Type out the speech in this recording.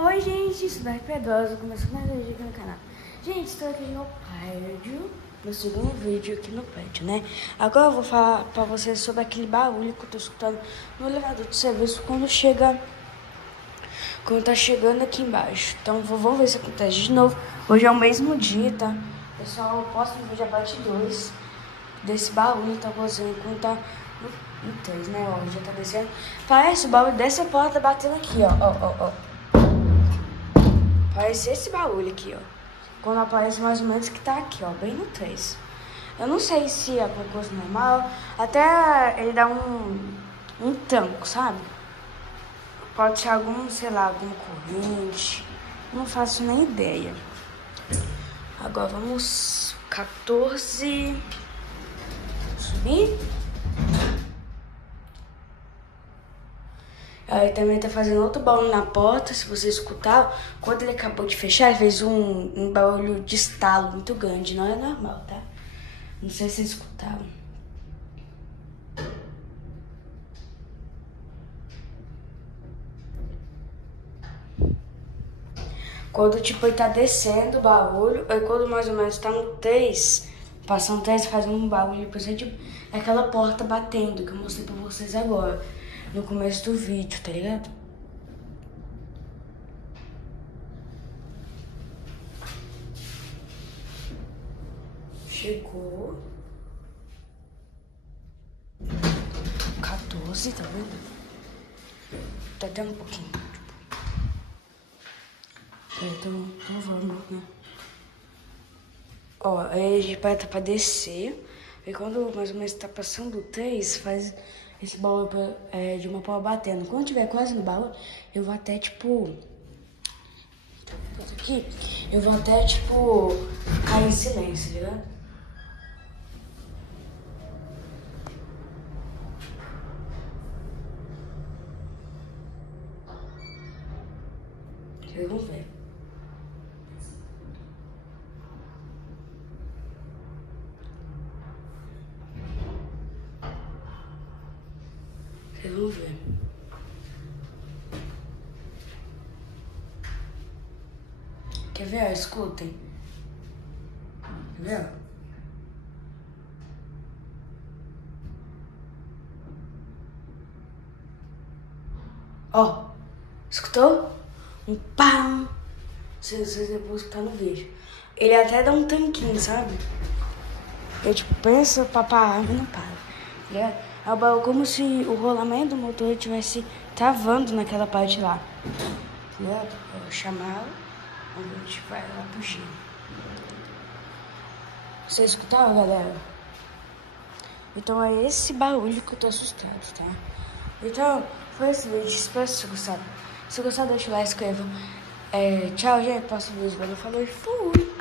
Oi gente, isso daí é Pedrosa, começando mais um vídeo aqui no canal. Gente, estou aqui no prédio, no segundo vídeo aqui no prédio, né? Agora eu vou falar pra vocês sobre aquele barulho que eu tô escutando no elevador de serviço quando tá chegando aqui embaixo. Então vamos ver se acontece de novo. Hoje é o mesmo dia, tá? Pessoal, eu posto um vídeo a parte 2 desse barulho que tá acontecendo quando tá no 3, né? Ó, já tá descendo. Parece o barulho dessa porta batendo aqui, ó. Parece esse barulho aqui, ó. Quando aparece mais ou menos que tá aqui, ó, bem no 3. Eu não sei se é alguma coisa normal. Até ele dá um tranco, sabe? Pode ser algum, sei lá, alguma corrente. Não faço nem ideia. Agora vamos 14. Subir. Aí também tá fazendo outro barulho na porta, se você escutar. Quando ele acabou de fechar, ele fez um barulho de estalo muito grande. Não é normal, tá? Não sei se vocês escutaram. Quando tipo ele tá descendo o barulho, aí quando mais ou menos tá no 3, passando 3, fazendo um barulho, depois é tipo aquela porta batendo que eu mostrei pra vocês agora. No começo do vídeo, tá ligado? Chegou. 14, tá vendo? Tá até um pouquinho. Então vamos, né? Ó, aí a gente vai pra descer. E quando mais ou menos tá passando o 3, faz esse baú de uma pau batendo. Quando tiver quase no baú, eu vou até tipo. Aqui, eu vou até tipo cair em silêncio, tá ligado? Vocês vão ver. Vocês vão ver. Quer ver? Escutem. Quer ver? Ó, escutou? Um pam. Vocês depois escutar no vídeo. Ele até dá um tanquinho, sabe? Eu tipo, penso pra parar, mas não para. Tá? É o barulho como se o rolamento do motor estivesse travando naquela parte lá. Tá? Eu vou chamar, a gente vai lá pro G. Vocês escutaram, galera? Então é esse barulho que eu tô assustado, tá? Então, foi esse vídeo. Espero que vocês gostaram. Se gostar, deixa o like, inscreva. Tchau, gente. Próximo vídeo. Valeu, falou e fui!